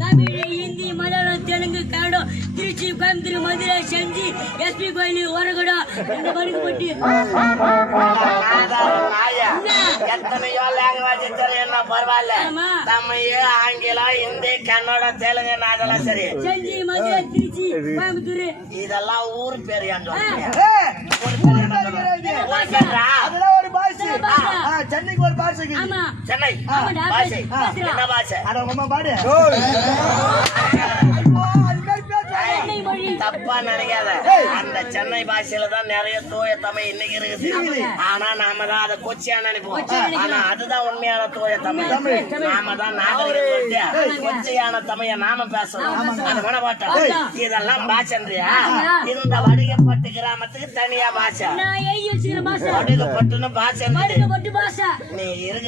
தமிழ், ஹிந்தி, மலையாளம், தெலுங்கு, கன்னடம், திருச்சி, கோயம்புத்தூர், மதுரை, செஞ்சி, SP கோயில், ஒரகுடம், இந்த மருங்குப்பட்டி. எத்தனையோ லாங்குவேஜ் தெரியும், பரவாயில்ல. தமிழ், ஆங்கிலம், ஹிந்தி, கன்னடம், தெலுங்கு, அதெல்லாம் சரி. செஞ்சி, மதுரை, திருச்சி, கோயம்புத்தூர், இதெல்லாம் ஊர் பேர். சென்னைக்கு ஒரு பாஷை. சென்னை பாஷை என்ன பாஷை? தப்பா நினைக்காத. அந்த சென்னை பாஷையில தான் நிறைய தூய தமிழ் இன்னைக்கு இருக்குது. ஆனா நாம தான் அதை கொச்சியா நினைப்போம். ஆனா அதுதான் உண்மையான தூய தமிழ். நாம தான் நாகரிகம் கொச்சையான தமிழ நாம பேசணும். அது பண்ண மாட்டோம். இதெல்லாம் பாஷன்றியா? இந்த வடிகப்பட்டு கிராமத்துக்கு தனியா பாஷை. வடிகப்பட்டுன்னு பாஷை. நீ இருக்கு